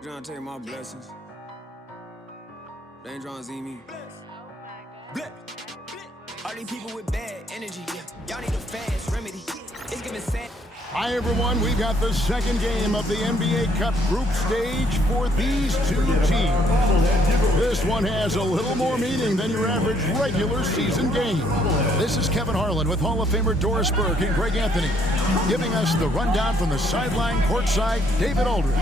Trying to take my blessings. They ain't trying to see me. Blip. All these people with bad energy. Y'all need a fast remedy. It's giving sad. Hi, everyone. We've got the second game of the NBA Cup group stage for these two teams. This one has a little more meaning than your average regular season game. This is Kevin Harlan with Hall of Famer Doris Burke and Greg Anthony, giving us the rundown from the sideline courtside, David Aldridge.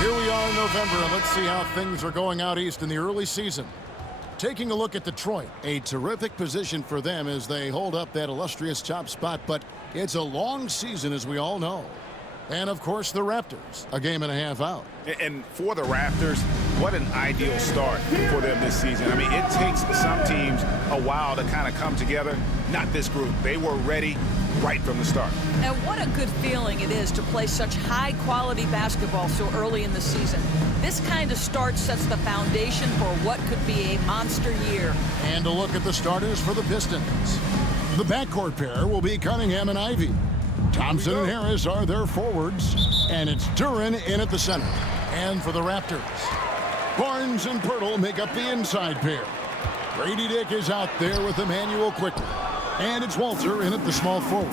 Here we are in November, and let's see how things are going out east in the early season. Taking a look at Detroit, a terrific position for them as they hold up that illustrious top spot, but it's a long season, as we all know. And, of course, the Raptors, a game and a half out. And for the Raptors, what an ideal start for them this season. I mean, it takes some teams a while to kind of come together. Not this group. They were ready right from the start. And what a good feeling it is to play such high-quality basketball so early in the season. This kind of start sets the foundation for what could be a monster year. And a look at the starters for the Pistons. The backcourt pair will be Cunningham and Ivy. Thompson and Harris are their forwards, and it's Duran in at the center. And for the Raptors, Barnes and Pirtle make up the inside pair. Grady Dick is out there with Emmanuel quickly. And it's Walter in at the small forward.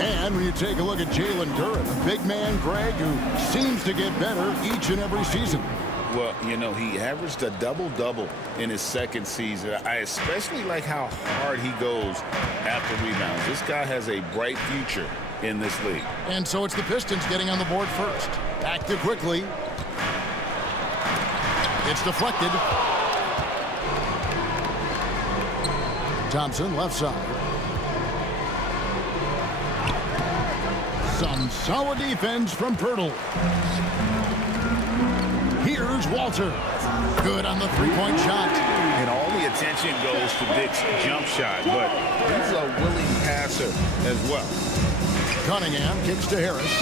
And when you take a look at Jalen Duran, a big man, Greg, who seems to get better each and every season. Well, you know, he averaged a double-double in his second season. I especially like how hard he goes after rebounds. This guy has a bright future in this league. And so it's the Pistons getting on the board first. Back to quickly. It's deflected. Thompson, left side. Some solid defense from Pirtle. Here's Walter. Good on the three-point shot. And all the attention goes to Dick's jump shot, but he's a willing passer as well. Cunningham kicks to Harris.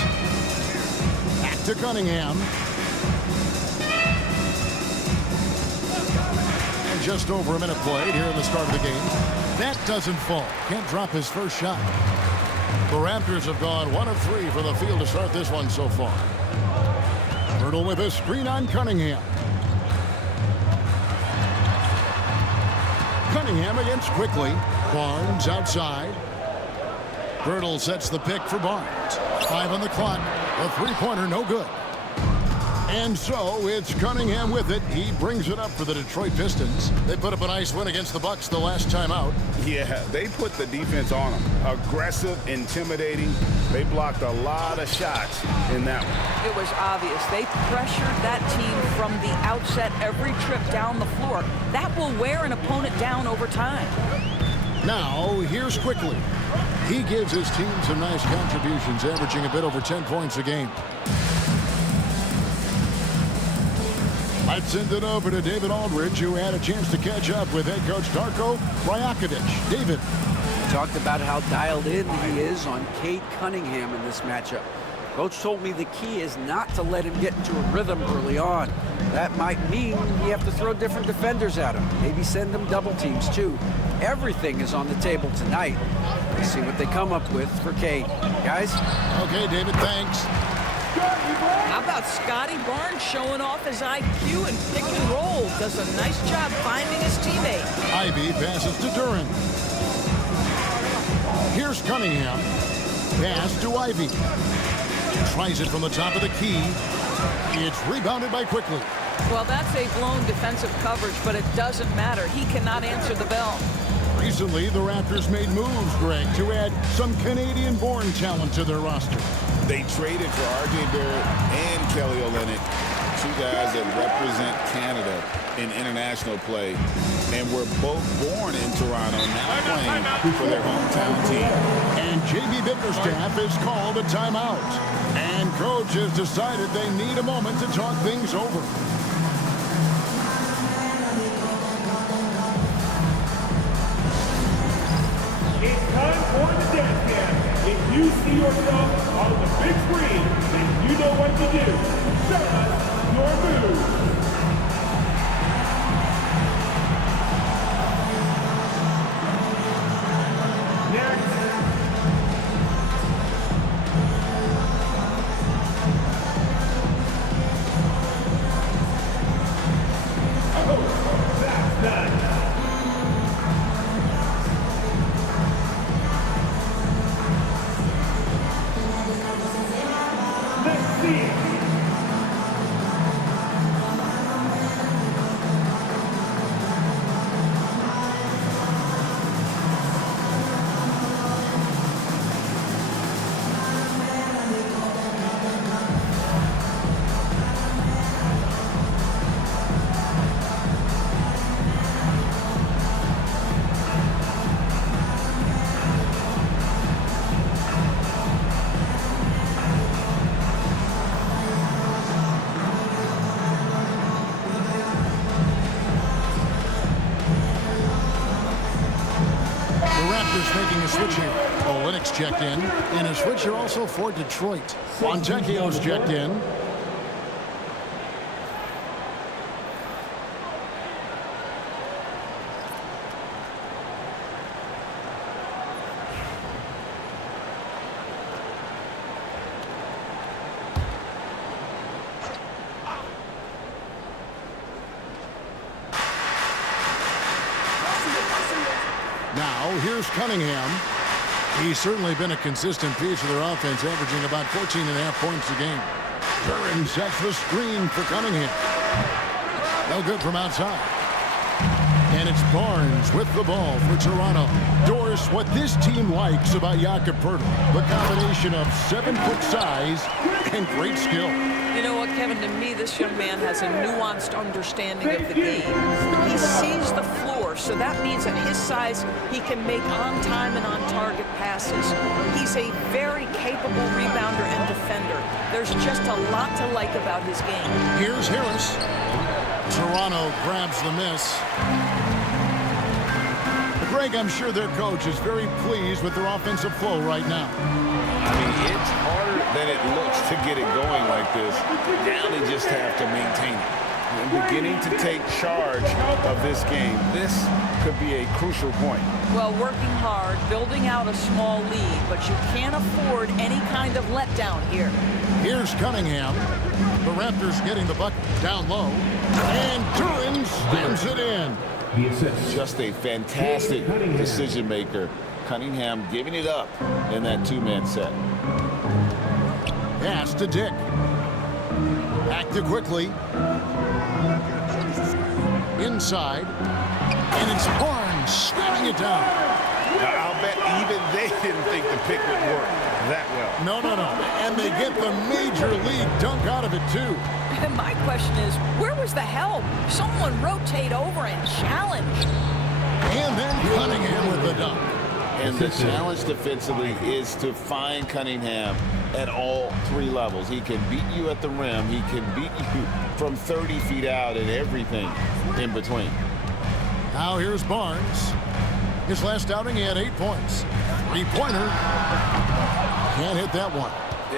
Back to Cunningham. And just over a minute played here in the start of the game. That doesn't fall. Can't drop his first shot. The Raptors have gone 1 of 3 for the field to start this one so far. Pirtle with a screen on Cunningham. Cunningham against quickly. Barnes outside. Pirtle sets the pick for Barnes. 5 on the clock. A three-pointer, no good. And so it's Cunningham with it. He brings it up for the Detroit Pistons. They put up a nice win against the Bucks the last time out. Yeah, they put the defense on them. Aggressive, intimidating. They blocked a lot of shots in that one. It was obvious. They pressured that team from the outset every trip down the floor. That will wear an opponent down over time. Now, here's quickly. He gives his team some nice contributions, averaging a bit over 10 points a game. Let's send it over to David Aldridge, who had a chance to catch up with head coach Darko Rajakovic. David. Talked about how dialed in he is on Cade Cunningham in this matchup. Coach told me the key is not to let him get into a rhythm early on. That might mean you have to throw different defenders at him. Maybe send them double teams too. Everything is on the table tonight. Let's see what they come up with for Cade. Guys? Okay, David, thanks. How about Scotty Barnes showing off his IQ and pick and roll? Does a nice job finding his teammate. Ivy passes to Duran. Here's Cunningham. Pass to Ivy. Tries it from the top of the key. It's rebounded by quickly. Well, that's a blown defensive coverage, but it doesn't matter. He cannot answer the bell. Recently, the Raptors made moves, Greg, to add some Canadian-born talent to their roster. They traded for R.J. Barrett and Kelly Olynyk, two guys that represent Canada in international play, and were both born in Toronto, now playing for their hometown team. And J.B. Bickerstaff has called a timeout. And coach has decided they need a moment to talk things over. It's time for the dance cam. If you see yourself on the big screen, then you know what to do. Show us your moves. seats. Making a switch here. Olynyk's checked in. And a switch here also for Detroit. Fontecchio's checked in. Now, here's Cunningham. He's certainly been a consistent piece of their offense, averaging about 14.5 points a game. Duran sets the screen for Cunningham. No good from outside. And it's Barnes with the ball for Toronto. Doris, what this team likes about Jakob Poeltl, the combination of 7-foot size and great skill. You know what, Kevin, to me, this young man has a nuanced understanding of the game. He sees the floor, so that means at his size, he can make on-time and on-target passes. He's a very capable rebounder and defender. There's just a lot to like about his game. Here's Harris. Toronto grabs the miss. Greg, I'm sure their coach is very pleased with their offensive flow right now. I mean, it's harder than it looks to get it going like this. Now they just have to maintain it. And beginning to take charge of this game. This could be a crucial point. Well, working hard, building out a small lead, but you can't afford any kind of letdown here. Here's Cunningham. The Raptors getting the bucket down low. And Duran slams it in. Just a fantastic decision maker. Cunningham giving it up in that two-man set. Pass to Dick. Back to quickly. Inside. And it's Barnes slamming it down. I'll bet even they didn't think the pick would work that well. No. And they get the major league dunk out of it, too. My question is, where was the help? Someone rotate over and challenge. And then Cunningham with the dunk. And the challenge defensively is to find Cunningham at all three levels. He can beat you at the rim. He can beat you from 30 feet out and everything in between. Now here's Barnes. His last outing, he had 8 points. Three-pointer. Can't hit that one.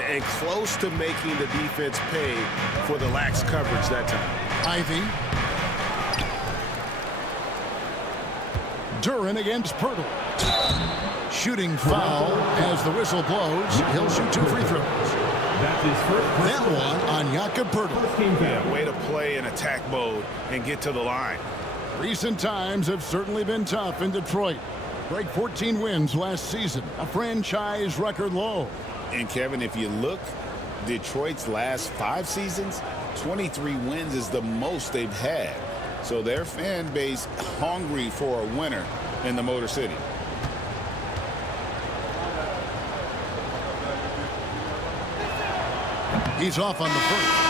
And close to making the defense pay for the lax coverage that time. Ivy. Duran against Poeltl. Shooting foul as the whistle blows. He'll shoot 2 free throws. That's his first. That one on Jakob Poeltl. Yeah, way to play in attack mode and get to the line. Recent times have certainly been tough in Detroit. Break 14 wins last season, a franchise record low. And Kevin, if you look, Detroit's last 5 seasons, 23 wins is the most they've had. So their fan base hungry for a winner in the Motor City. He's off on the first.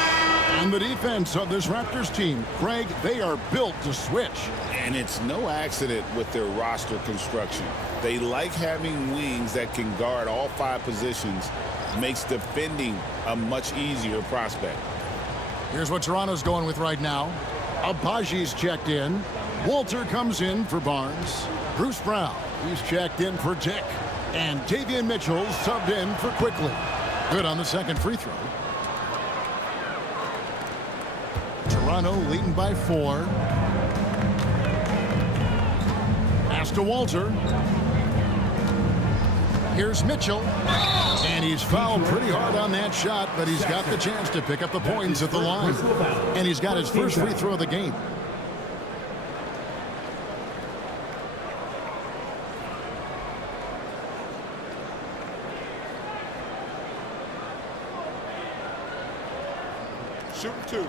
And the defense of this Raptors team, Craig, they are built to switch. And it's no accident with their roster construction. They like having wings that can guard all 5 positions. Makes defending a much easier prospect. Here's what Toronto's going with right now. Abaji's checked in. Walter comes in for Barnes. Bruce Brown, he's checked in for Dick. And Davion Mitchell subbed in for Quickly. Good on the second free throw. Toronto leading by 4. Pass to Walter. Here's Mitchell. And he's fouled pretty hard on that shot, but he's got the chance to pick up the points at the line. And he's got his first free throw of the game. Shooting 2.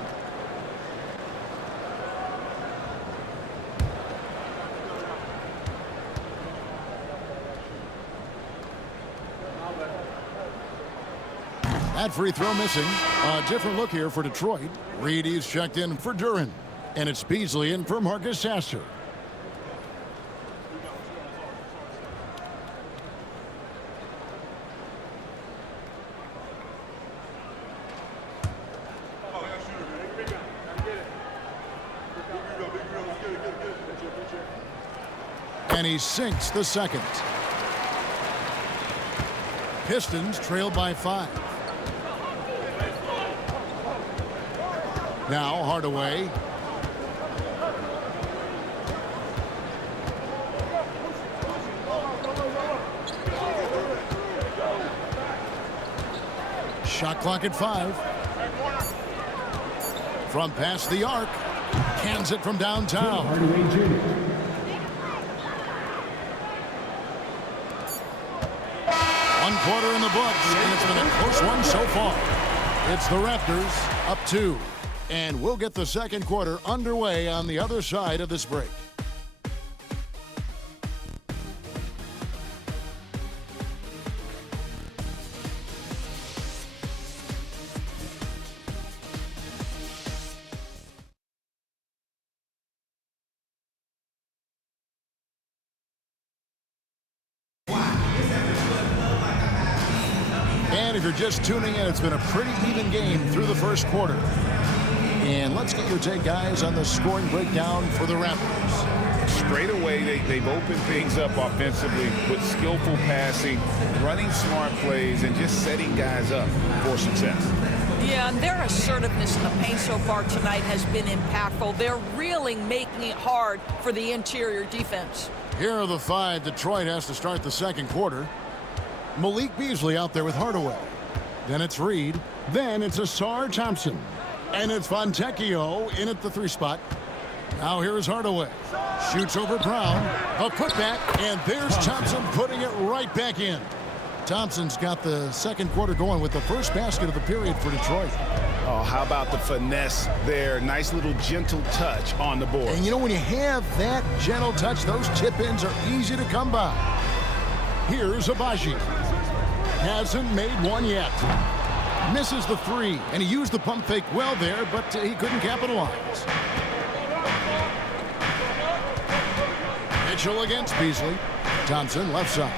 That free throw missing. A different look here for Detroit. Reedy's checked in for Duren. And it's Beasley in for Marcus Sasser. And he sinks the second. Pistons trail by 5. Now Hardaway. Shot clock at 5. From past the arc. Cans it from downtown. Hardaway Jr. One quarter in the books, and it's been a close one so far. It's the Raptors up 2. And we'll get the second quarter underway on the other side of this break. And if you're just tuning in, it's been a pretty even game through the first quarter. And let's get your take, guys, on the scoring breakdown for the Raptors. Straight away, they've opened things up offensively with skillful passing, running smart plays, and just setting guys up for success. Yeah, and their assertiveness in the paint so far tonight has been impactful. They're really making it hard for the interior defense. Here are the 5 Detroit has to start the second quarter. Malik Beasley out there with Hardaway. Then it's Reed. Then it's Asar Thompson. And it's Fontecchio in at the 3 spot. Now here's Hardaway. Shoots over Brown. A putback. And there's Thompson putting it right back in. Thompson's got the second quarter going with the first basket of the period for Detroit. Oh, how about the finesse there? Nice little gentle touch on the board. And you know, when you have that gentle touch, those chip-ins are easy to come by. Here's Abaji. Hasn't made one yet. Misses the 3, and he used the pump fake well there, but he couldn't capitalize. Mitchell against Beasley. Thompson left side.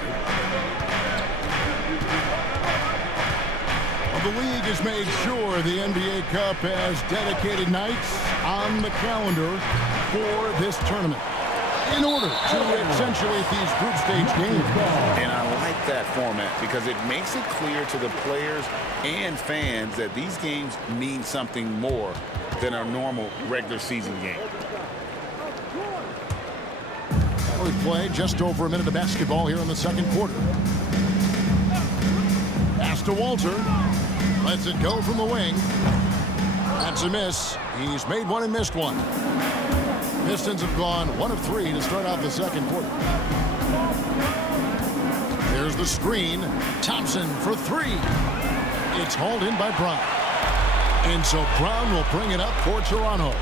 Well, the league has made sure the NBA Cup has dedicated nights on the calendar for this tournament in order to accentuate these group stage games. And I like that format because it makes it clear to the players and fans that these games mean something more than a normal regular season game. We play just over a minute of basketball here in the second quarter. Pass to Walter. Lets it go from the wing. That's a miss. He's made one and missed one. Pistons have gone 1 of 3 to start out the second quarter. There's the screen. Thompson for 3. It's hauled in by Brown. And so Brown will bring it up for Toronto.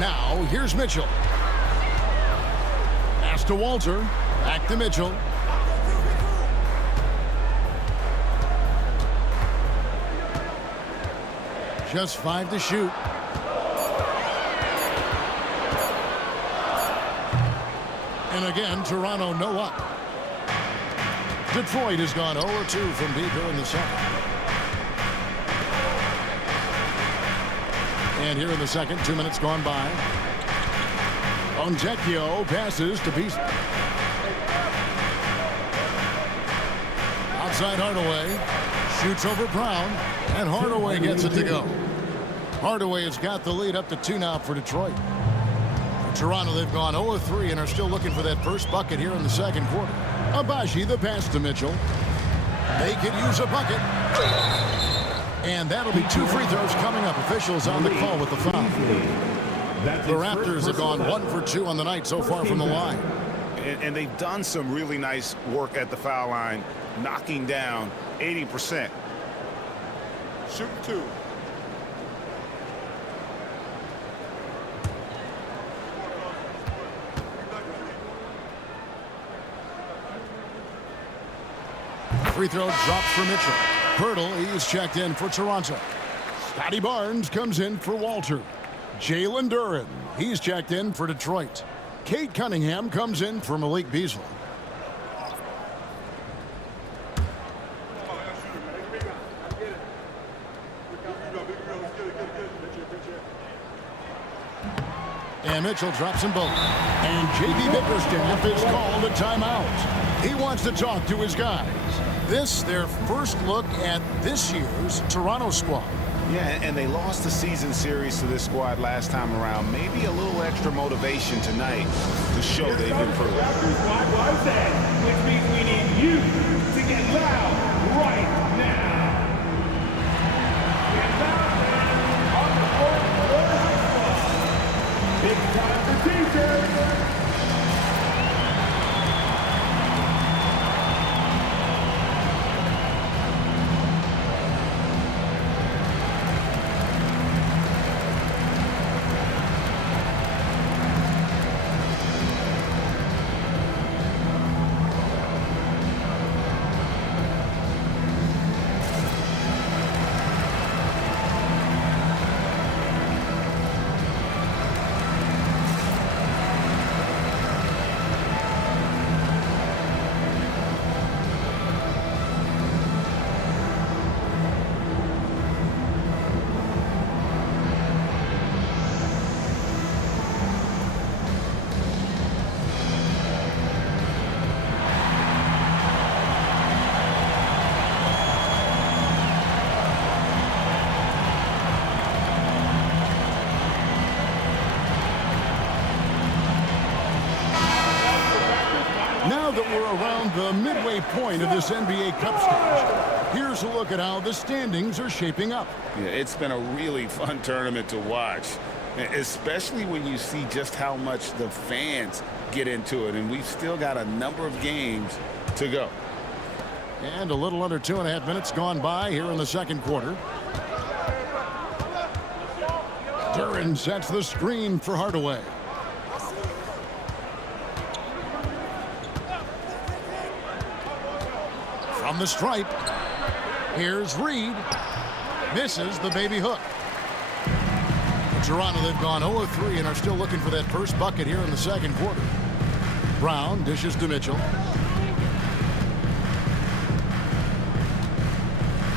Now, here's Mitchell. Pass to Walter. Back to Mitchell. Just 5 to shoot. And again, Toronto no up. Detroit has gone 0-2 from deep here in the second. And here in the second, 2 minutes gone by. Fontecchio passes to Beasley. Outside Hardaway. Shoots over Brown. And Hardaway gets it to go. Hardaway has got the lead up to 2 now for Detroit. Toronto, they've gone 0-3 and are still looking for that first bucket here in the second quarter. Abaji, the pass to Mitchell. They could use a bucket. And that'll be 2 free throws coming up. Officials on the call with the foul. The Raptors have gone 1 for 2 on the night so far from the line. And they've done some really nice work at the foul line, knocking down 80%. Shooting 2. free throw drops for Mitchell. Hurdle, he's checked in for Toronto. Scotty Barnes comes in for Walter. Jalen Duren, he's checked in for Detroit. Cade Cunningham comes in for Malik Beasley. And Mitchell drops them both. And J.B. Bickerstaff is called a timeout. He wants to talk to his guys. This, their first look at this year's Toronto squad. Yeah, and they lost the season series to this squad last time around. Maybe a little extra motivation tonight to show they've improved. Which means we need you to get loud right now. Get loud, man. On the court, big time for teachers. That we're around the midway point of this NBA Cup stage. Here's a look at how the standings are shaping up. Yeah, it's been a really fun tournament to watch, especially when you see just how much the fans get into it. And we've still got a number of games to go. And a little under 2.5 minutes gone by here in the second quarter. Duren sets the screen for Hardaway. From the stripe, here's Reed. Misses the baby hook. Toronto, they've gone 0-3 and are still looking for that first bucket here in the second quarter. Brown dishes to Mitchell.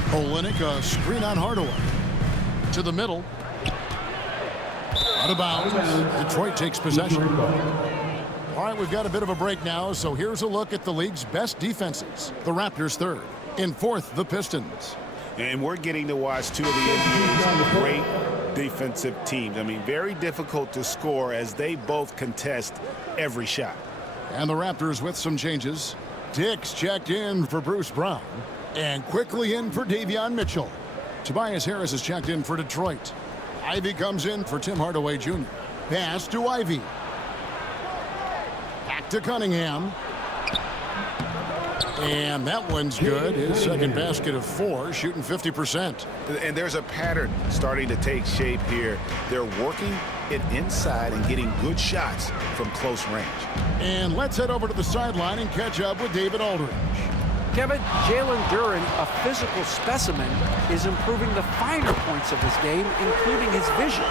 Olynyk, a screen on Hardaway. To the middle. Out of bounds. Detroit takes possession. All right, we've got a bit of a break now, so here's a look at the league's best defenses. The Raptors third. In fourth, the Pistons. And we're getting to watch two of the NBA's great defensive teams. I mean, very difficult to score as they both contest every shot. And the Raptors with some changes. Dix checked in for Bruce Brown. And quickly in for Davion Mitchell. Tobias Harris is checked in for Detroit. Ivy comes in for Tim Hardaway Jr. Pass to Ivy. Back to Cunningham. And that one's good. His second basket of 4, shooting 50%. And there's a pattern starting to take shape here. They're working it inside and getting good shots from close range. And let's head over to the sideline and catch up with David Aldridge. Kevin, Jalen Duren, a physical specimen, is improving the finer points of his game, including his vision.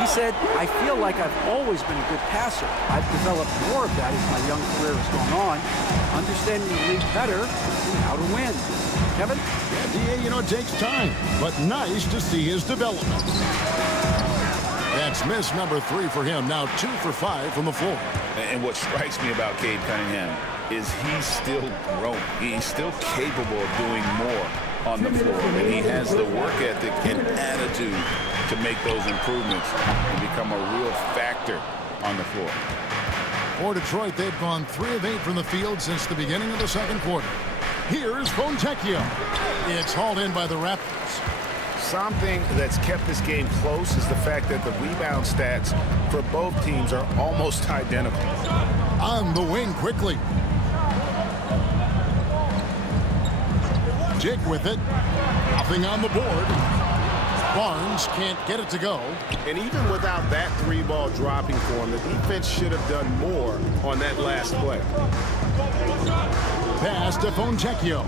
He said, I feel like I've always been a good passer. I've developed more of that as my young career has gone on, understanding the league better and how to win. Kevin? Yeah, DA, it takes time, but nice to see his development. That's miss number 3 for him, now 2 for 5 from the floor. And what strikes me about Cade Cunningham is he's still growing. He's still capable of doing more on the floor. And he has the work ethic and attitude to make those improvements and become a real factor on the floor. For Detroit, they've gone 3 of 8 from the field since the beginning of the second quarter. Here's Fontecchio. It's hauled in by the Raptors. Something that's kept this game close is the fact that the rebound stats for both teams are almost identical. On the wing quickly. Dick with it. Nothing on the board. Barnes can't get it to go. And even without that 3-ball dropping for him, the defense should have done more on that last play. Pass to Fontecchio.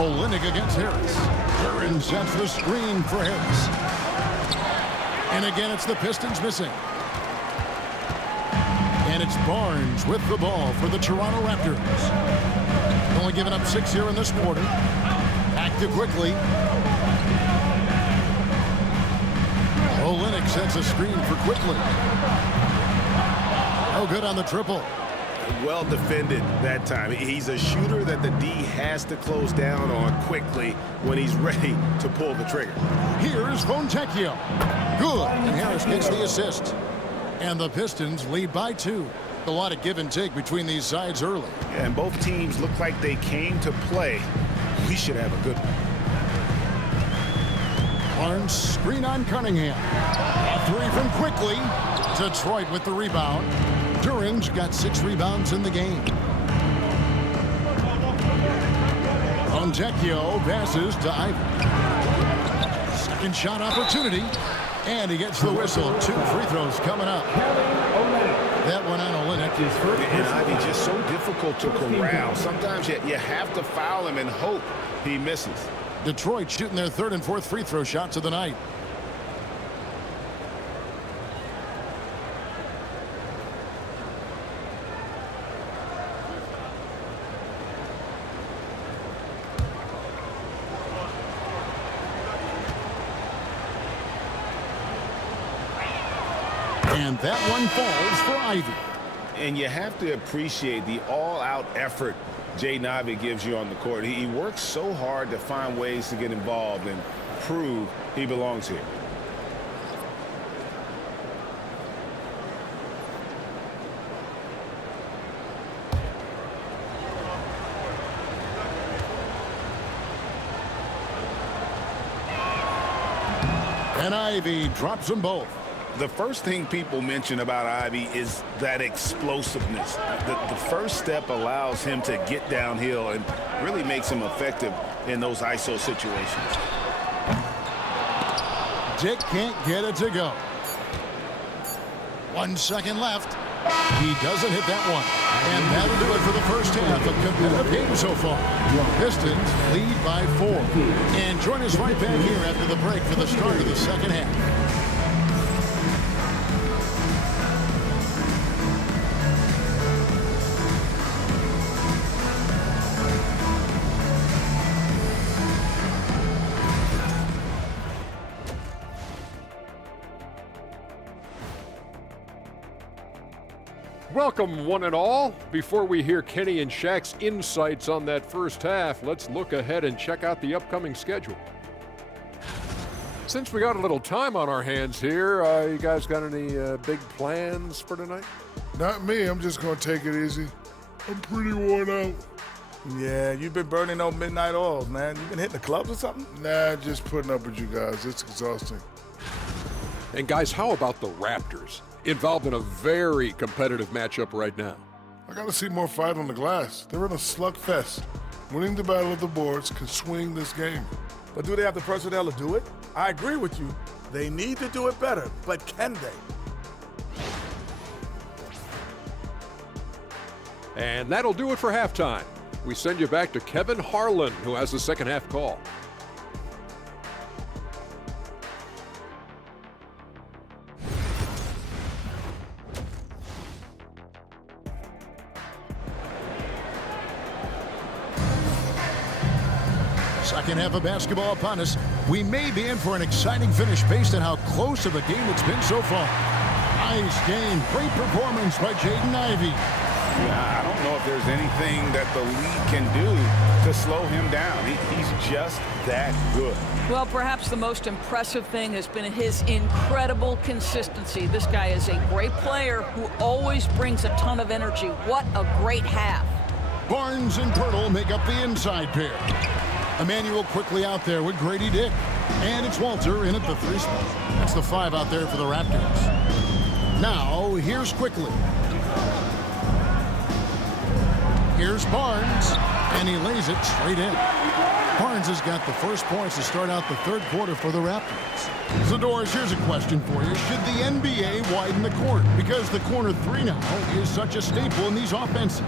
Olynyk against Harris. Duren sets the screen for Harris. And again, it's the Pistons missing. And it's Barnes with the ball for the Toronto Raptors. Only giving up 6 here in this quarter. Active quickly. Olynyk sets a screen for Quickly. No good on the triple. Well defended that time. He's a shooter that the D has to close down on quickly when he's ready to pull the trigger. Here's Fontecchio. Good. And Harris gets the assist. And the Pistons lead by 2. A lot of give and take between these sides early. Yeah, and both teams look like they came to play. We should have a good one. Barnes screen on Cunningham. A 3 from Quickly. Detroit with the rebound. Duren's got 6 rebounds in the game. Fontecchio passes to Ivey. Second shot opportunity. And he gets the whistle. 2 free throws coming up. That one on Olynyk. And Ivey just so difficult to corral. Sometimes you have to foul him and hope he misses. Detroit shooting their 3rd and 4th free throw shots of the night. And that one falls for Ivey. And you have to appreciate the all-out effort Jaden Ivey gives you on the court. He works so hard to find ways to get involved and prove he belongs here. And Ivey drops them both. The first thing people mention about Ivey is that explosiveness. The first step allows him to get downhill and really makes him effective in those ISO situations. Dick can't get it to go. 1 second left. He doesn't hit that one. And that'll do it for the first half. A competitive game so far. Pistons lead by 4. And join us right back here after the break for the start of the second half. Welcome, one and all. Before we hear Kenny and Shaq's insights on that first half, let's look ahead and check out the upcoming schedule. Since we got a little time on our hands here, you guys got any big plans for tonight? Not me. I'm just going to take it easy. I'm pretty worn out. Yeah, you've been burning those midnight oils, man. You been hitting the clubs or something? Nah, just putting up with you guys. It's exhausting. And guys, how about the Raptors? Involved in a very competitive matchup right now. I got to see more fight on the glass. They're in a slugfest. Winning the battle of the boards can swing this game. But do they have the personnel to do it? I agree with you. They need to do it better, but can they? And that'll do it for halftime. We send you back to Kevin Harlan, who has the second half call. Second half of basketball upon us. We may be in for an exciting finish based on how close of a game it's been so far. Nice game. Great performance by Jaden Ivey. Yeah, I don't know if there's anything that the league can do to slow him down. He's just that good. Well, perhaps the most impressive thing has been his incredible consistency. This guy is a great player who always brings a ton of energy. What a great half. Barnes and Pirtle make up the inside pair. Emmanuel quickly out there with Grady Dick. And it's Walter in at the 3 spot. That's the 5 out there for the Raptors. Now, here's Quickly. Here's Barnes, and he lays it straight in. Barnes has got the first points to start out the third quarter for the Raptors. Zadores, here's a question for you. Should the NBA widen the court? Because the corner 3 now is such a staple in these offenses.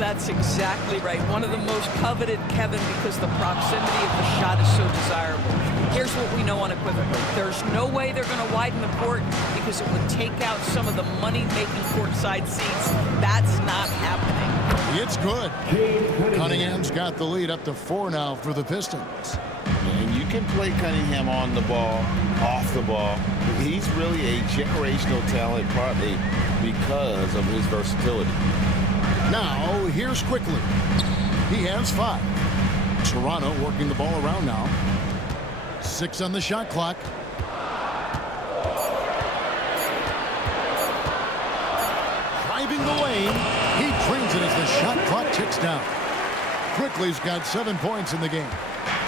That's exactly right. One of the most coveted, Kevin, because the proximity of the shot is so desirable. Here's what we know unequivocally. There's no way they're going to widen the court because it would take out some of the money-making courtside seats. That's not happening. It's good. Cunningham's got the lead up to 4 now for the Pistons. And you can play Cunningham on the ball, off the ball. He's really a generational talent, partly because of his versatility. Now, here's Quickly. He has 5. Toronto working the ball around now. 6 on the shot clock. Driving the lane. He drains it as the shot clock ticks down. Quickly's got 7 points in the game.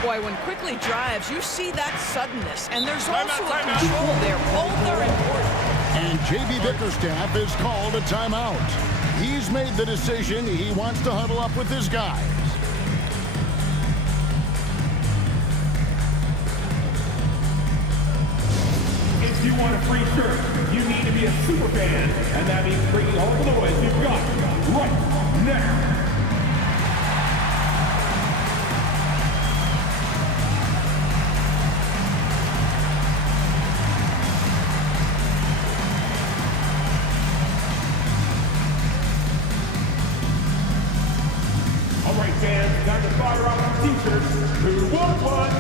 Boy, when Quickly drives, you see that suddenness, and there's also a control there. Both are important. And J.B. Bickerstaff is called a timeout. He's made the decision. He wants to huddle up with his guys. If you want a free shirt, you need to be a super fan, and that means bringing all the boys you've got right now. All right, fans, time to fire off some t-shirts. Who wants one?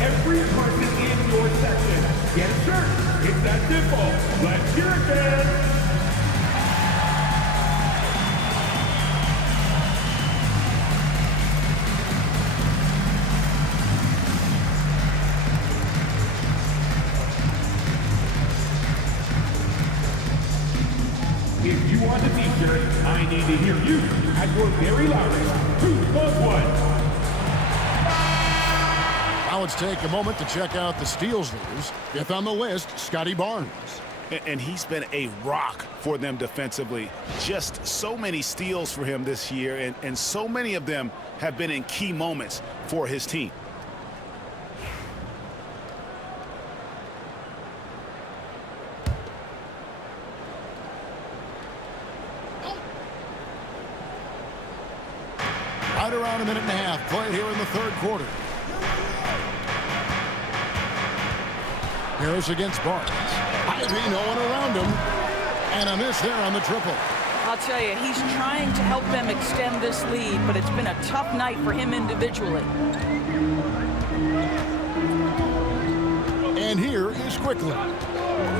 Every person in your section get a shirt. It's that simple. Let's hear it, fans. If you want a t-shirt, I need to hear you at your very loudest. Who wants one? Now let's take a moment to check out the steals leaders. 5th on the list, Scotty Barnes. And he's been a rock for them defensively. Just so many steals for him this year, and so many of them have been in key moments for his team. Right around a minute and a half played here in the 3rd quarter. Harris against Barnes. Ivy, no one around him. And a miss there on the triple. I'll tell you, he's trying to help them extend this lead, but it's been a tough night for him individually. And here is Quickly.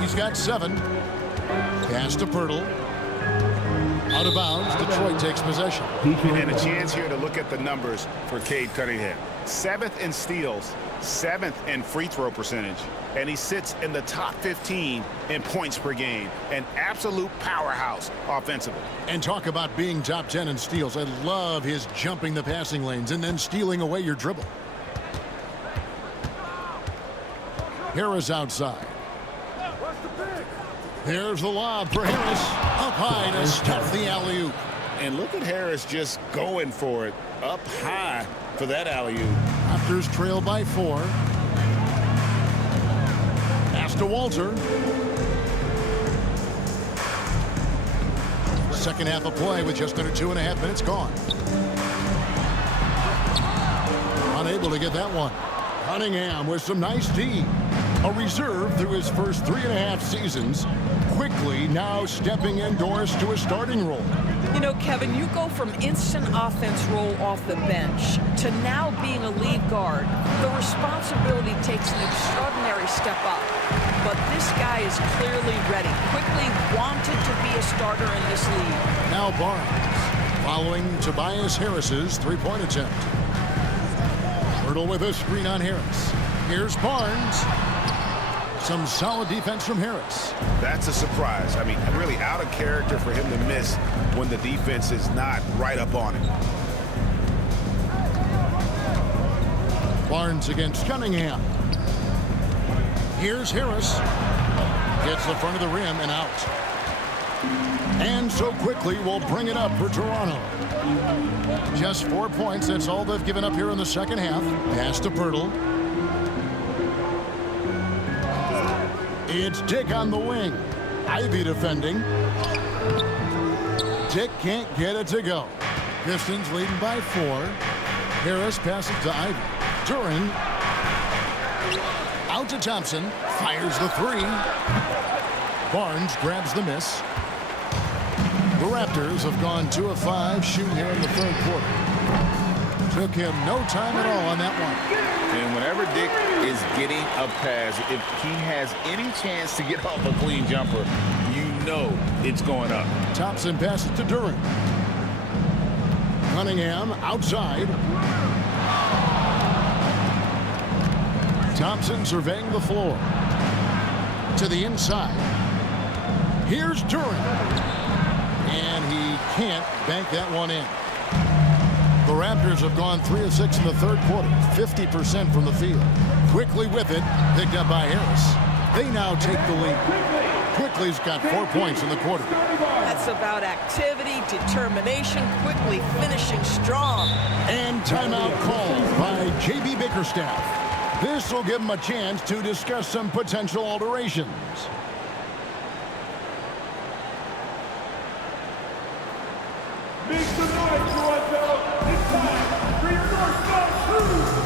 He's got 7. Pass to Pirtle. Out of bounds, Detroit takes possession. And a chance here to look at the numbers for Cade Cunningham. 7th in steals, 7th in free throw percentage, and he sits in the top 15 in points per game. An absolute powerhouse offensively. And talk about being top 10 in steals. I love his jumping the passing lanes and then stealing away your dribble. Harris outside. There's the lob for Harris. Up high to stuff the alley-oop. And look at Harris just going for it up high for that alley-oop. Raptors trail by 4. Pass to Walter. Second half of play with just under 2.5 minutes gone. Unable to get that one. Cunningham with some nice D. A reserve through his first 3.5 seasons. Quickly now stepping indoors to a starting role. You know, Kevin, you go from instant offense role off the bench to now being a lead guard. The responsibility takes an extraordinary step up. But this guy is clearly ready. Quickly wanted to be a starter in this league. Now Barnes following Tobias Harris's 3-point attempt. Pirtle with a screen on Harris. Here's Barnes. Some solid defense from Harris. That's a surprise. I mean, really out of character for him to miss when the defense is not right up on him. Barnes against Cunningham. Here's Harris. Gets the front of the rim and out. And so quickly will bring it up for Toronto. Just 4 points. That's all they've given up here in the second half. Pass to Pirtle. It's Dick on the wing. Ivy defending. Dick can't get it to go. Pistons leading by 4. Harris passes to Ivy. Duran. Out to Thompson. Fires the 3. Barnes grabs the miss. The Raptors have gone 2 of 5 shooting here in the third quarter. Took him no time at all on that one. And whenever Dick is getting a pass, if he has any chance to get off a clean jumper, you know it's going up. Thompson passes to Duran. Cunningham outside. Thompson surveying the floor. To the inside. Here's Duran. And he can't bank that one in. The Raptors have gone 3 of 6 in the third quarter, 50% from the field. Quickly with it, picked up by Harris. They now take the lead. Quickly's got 4 points in the quarter. That's about activity, determination, Quickly finishing strong. And timeout called by J.B. Bickerstaff. This will give him a chance to discuss some potential alterations. Make some noise, Toronto! It's time for your North South Crew!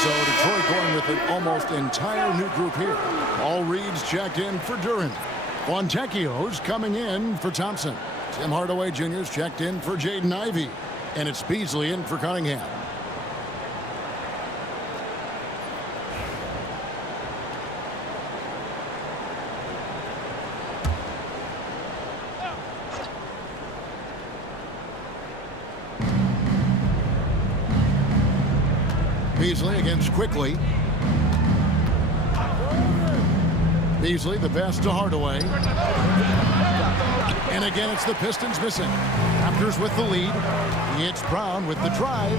So Detroit going with an almost entire new group here. All Reeds checked in for Duran. Fontecchio's coming in for Thompson. Tim Hardaway Jr.'s checked in for Jaden Ivey. And it's Beasley in for Cunningham. Beasley against Quickly. Beasley, the pass to Hardaway. And again, it's the Pistons missing. Raptors with the lead. It's Brown with the drive.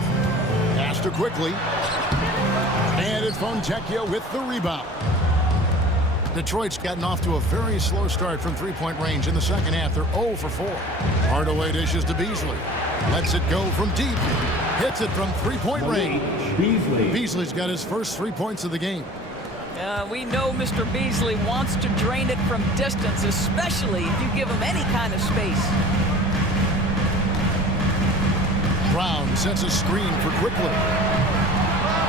Pass to Quickly. And it's Fontecchio with the rebound. Detroit's gotten off to a very slow start from three-point range in the second half. They're 0 for 4. Hardaway dishes to Beasley. Lets it go from deep. Hits it from three-point range. Beasley's got his first 3 points of the game. We know Mr. Beasley wants to drain it from distance, especially if you give him any kind of space. Brown sets a screen for Quickly.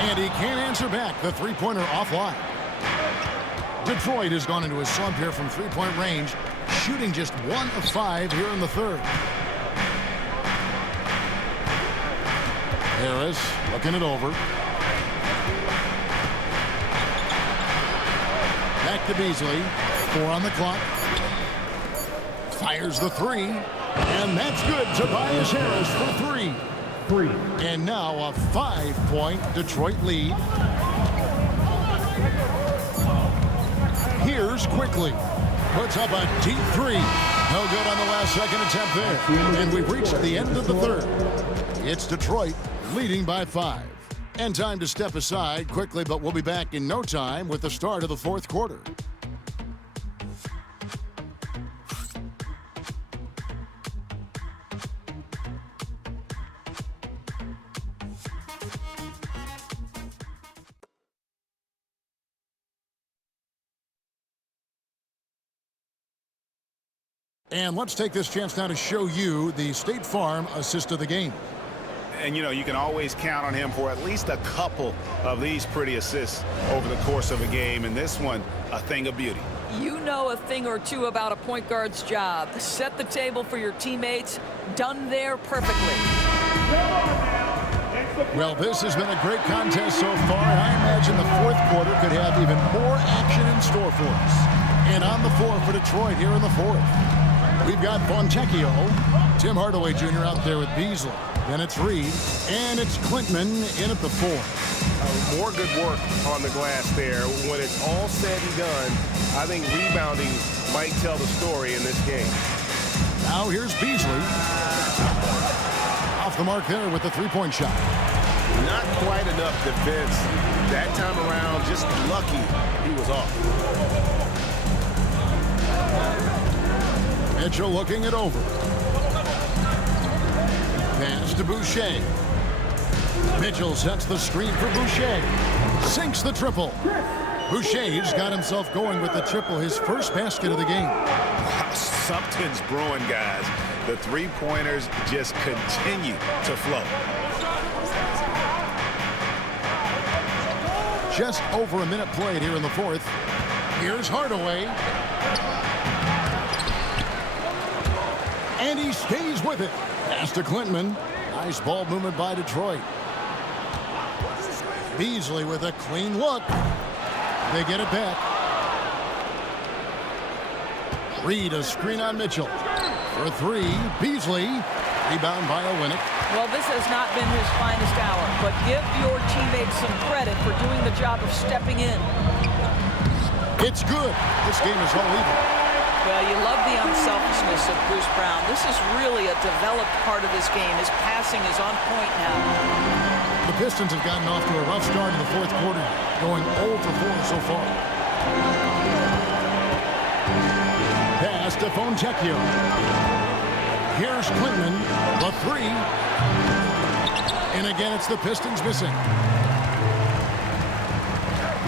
And he can't answer back. The three-pointer offline. Detroit has gone into a slump here from three-point range, shooting just 1 of 5 here in the third. Harris looking it over. Back to Beasley. 4 on the clock. Fires the 3. And that's good. Tobias Harris for 3. And now a 5-point Detroit lead. Here's Quickly. Puts up a deep 3. No good on the last second attempt there. And we've reached the end of the third. It's Detroit leading by 5. And time to step aside quickly, but we'll be back in no time with the start of the fourth quarter. And let's take this chance now to show you the State Farm assist of the game. And, you know, you can always count on him for at least a couple of these pretty assists over the course of a game. And this one, a thing of beauty. You know a thing or two about a point guard's job. Set the table for your teammates. Done there perfectly. Well, this has been a great contest so far, and I imagine the fourth quarter could have even more action in store for us. And on the floor for Detroit here in the fourth, we've got Fontecchio, Tim Hardaway Jr. out there with Beasley. Then it's Reed, and it's Clintman in at the 4. More good work on the glass there. When it's all said and done, I think rebounding might tell the story in this game. Now here's Beasley. Off the mark there with the three-point shot. Not quite enough defense that time around. Just lucky he was off. Mitchell looking it over. Pass to Boucher. Mitchell sets the screen for Boucher. Sinks the triple. Boucher's got himself going with the triple, his first basket of the game. Wow, something's brewing, guys. The three-pointers just continue to flow. Just over a minute played here in the fourth. Here's Hardaway. And he stays with it. Pass to Clintman. Nice ball movement by Detroit. Beasley with a clean look. They get it back. Reed, a screen on Mitchell. For 3, Beasley. Rebound by Olynyk. Well, this has not been his finest hour, but give your teammates some credit for doing the job of stepping in. It's good. This game is all even. Well, you love the unselfishness of Bruce Brown. This is really a developed part of his game. His passing is on point now. The Pistons have gotten off to a rough start in the fourth quarter, going 0 for 4 so far. Pass to Fontecchio. Here's Clintman, the 3. And again, it's the Pistons missing.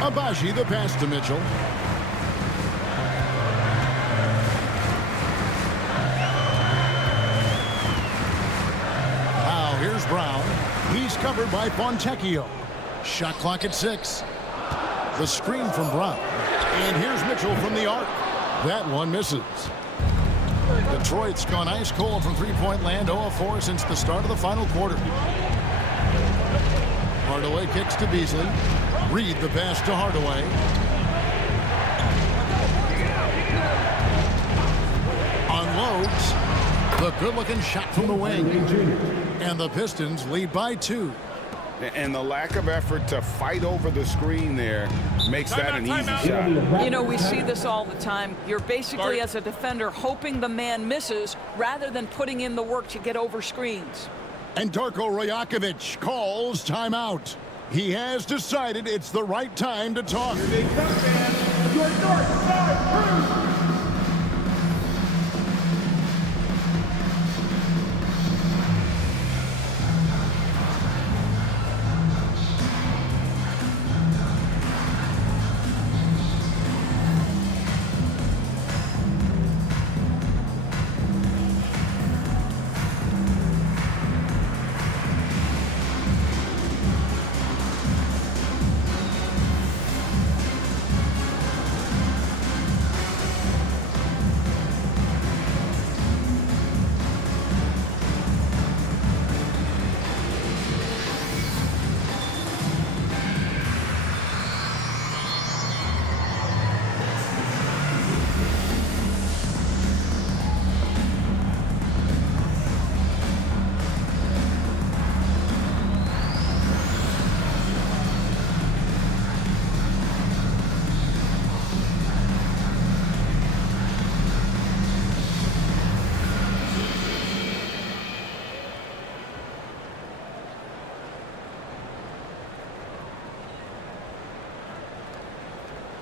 Abaji, the pass to Mitchell. Now, here's Brown. He's covered by Fontecchio. Shot clock at 6. The screen from Brown. And here's Mitchell from the arc. That one misses. Detroit's gone ice cold from three-point land, 0-4 since the start of the final quarter. Hardaway kicks to Beasley. Reed the pass to Hardaway. Unloads. The good-looking shot from the wing. And the Pistons lead by 2. And the lack of effort to fight over the screen there makes that an easy shot. You know, we see this all the time. You're basically, as a defender, hoping the man misses rather than putting in the work to get over screens. And Darko Rajakovic calls timeout. He has decided it's the right time to talk. Here they come, man. Your North Side Crew.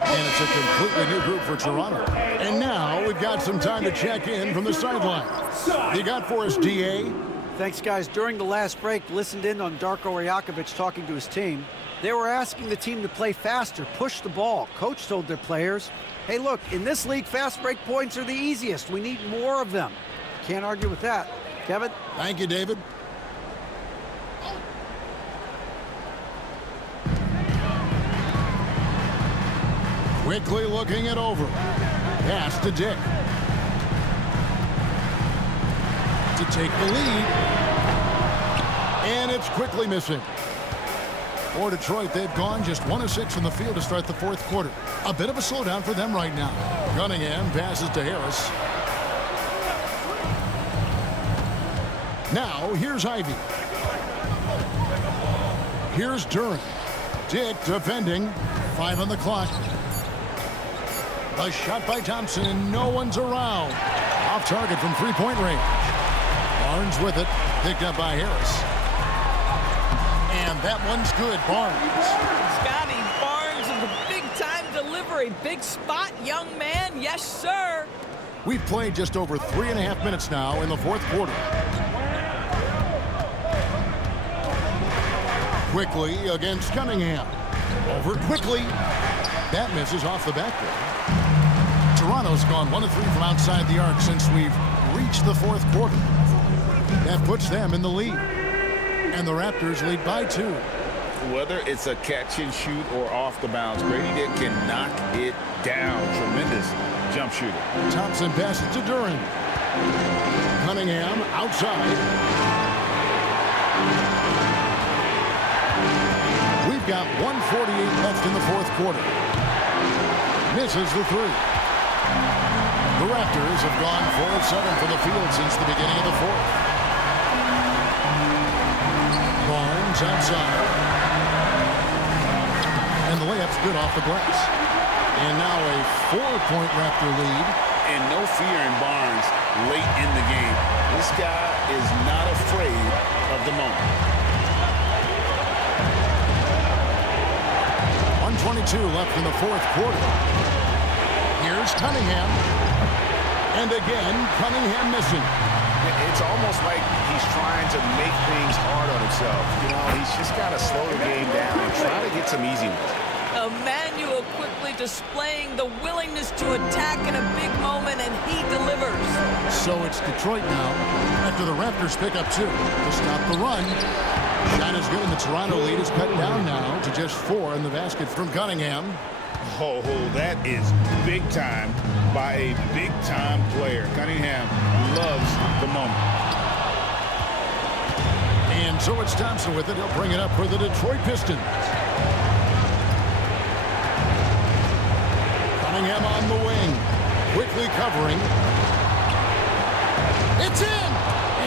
And it's a completely new group for Toronto. And now we've got some time to check in from the sideline. You got for us, DA? Thanks, guys. During the last break, listened in on Darko Rajakovic talking to his team. They were asking the team to play faster, push the ball. Coach told their players, hey, look, in this league, fast break points are the easiest. We need more of them. Can't argue with that. Kevin? Thank you, David. Quickly looking it over. Pass to Dick. To take the lead. And it's quickly missing. For Detroit, they've gone just 1 of 6 from the field to start the fourth quarter. A bit of a slowdown for them right now. Cunningham passes to Harris. Now, here's Ivy. Here's Duran. Dick defending. 5 on the clock. A shot by Thompson, and no one's around. Off target from three-point range. Barnes with it. Picked up by Harris. And that one's good. Barnes. Scotty Barnes with a big-time delivery. Big spot, young man. Yes, sir. We've played just over 3.5 minutes now in the fourth quarter. Quickly against Cunningham. Over quickly. That misses off the backboard. Toronto's gone 1 of 3 from outside the arc since we've reached the fourth quarter. That puts them in the lead. And the Raptors lead by 2. Whether it's a catch and shoot or off the bounce, Grady Dick can knock it down. Tremendous jump shooter. Thompson passes to Duran. Cunningham outside. We've got 1:48 left in the fourth quarter. Misses the 3. The Raptors have gone 4 of 7 from the field since the beginning of the fourth. Barnes outside. And the layup's good off the glass. And now a 4-point Raptor lead. And no fear in Barnes late in the game. This guy is not afraid of the moment. 1:22 left in the fourth quarter. Here's Cunningham. And again, Cunningham missing. It's almost like he's trying to make things hard on himself. You know, he's just got to slow the game down and try to get some easy ones. Emmanuel quickly displaying the willingness to attack in a big moment, and he delivers. So it's Detroit now after the Raptors pick up 2 to stop the run. Shot is good, and the Toronto lead is cut down now to just 4 in the basket from Cunningham. Oh, that is big time by a big-time player. Cunningham loves the moment. And so it's Thompson with it. He'll bring it up for the Detroit Pistons. Cunningham on the wing. Quickly covering. It's in!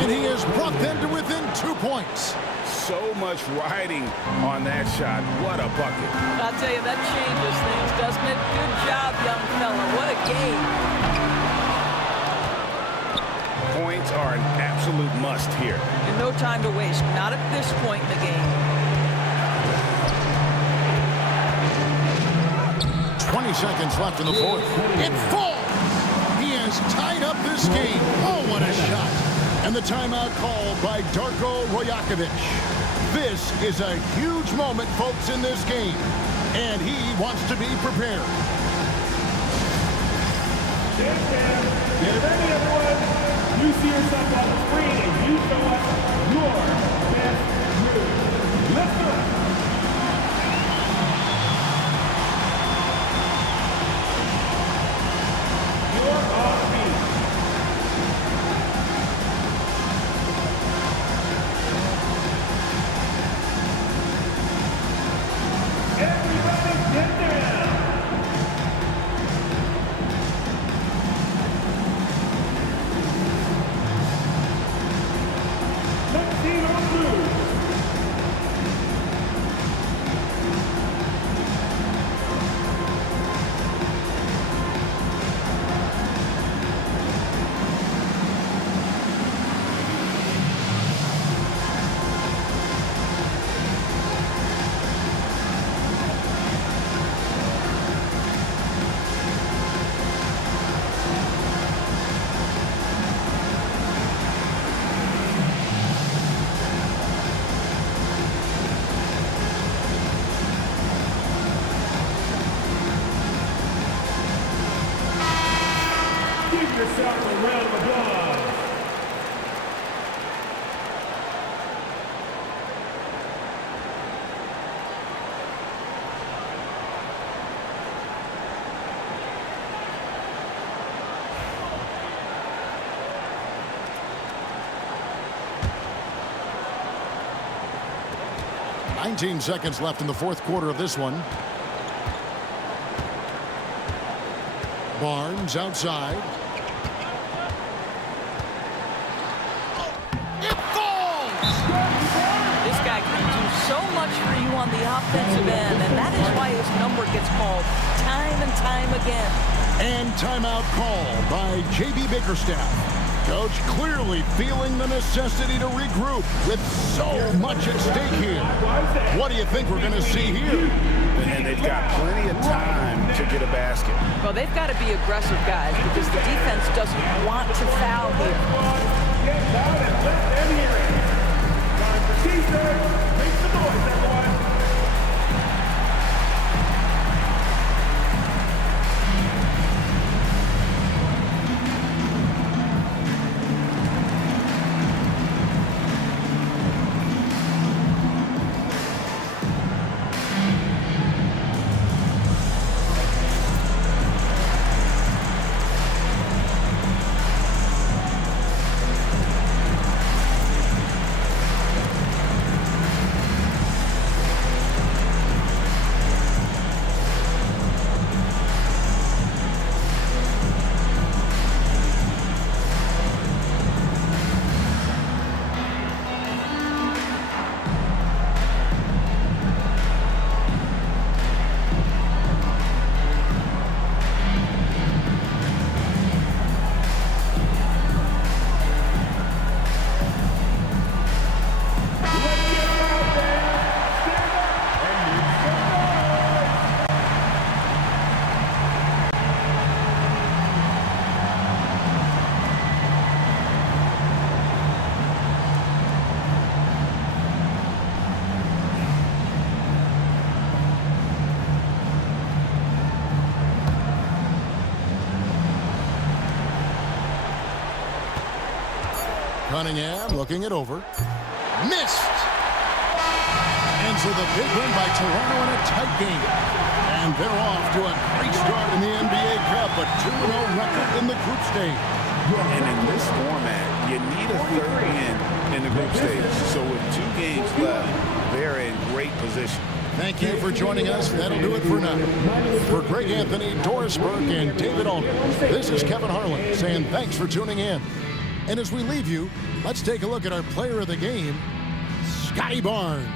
And he has brought them to within 2 points. So much riding on that shot. What a bucket. I'll tell you, that changes things, doesn't it? Good job, young fella. What a game. Points are an absolute must here. And no time to waste. Not at this point in the game. 20 seconds left in the fourth. It falls! He has tied up this game. Oh, what a shot. And the timeout called by Darko Rojakovic. This is a huge moment, folks, in this game. And he wants to be prepared. Get ready, everyone. You see yourself on the screen and you show us your best move. Let's go. You're off beat. Everybody get down. Let's see yourself a round of applause. "19 seconds left in the fourth quarter of this one. Barnes outside. It falls! This guy can do so much for you on the offensive end, and that is why his number gets called time and time again. And timeout call by J.B. Bickerstaff. Coach clearly feeling the necessity to regroup with so much at stake here. What do you think we're going to see here? And they've got plenty of time to get a basket. Well, they've got to be aggressive, guys, because the defense doesn't want to foul here. Get loud and let them hear it. Time for T-Bird. Make some noise, everyone. Cunningham looking it over. Missed! And so the big win by Toronto in a tight game. And they're off to a great start in the NBA Cup, a 2-0 record in the group stage. And in this format, you need a third win in the group stage. So with 2 games left, they're in great position. Thank you for joining us. That'll do it for now. For Greg Anthony, Doris Burke, and David Aldridge, this is Kevin Harlan saying thanks for tuning in. And as we leave you, let's take a look at our player of the game, Scotty Barnes.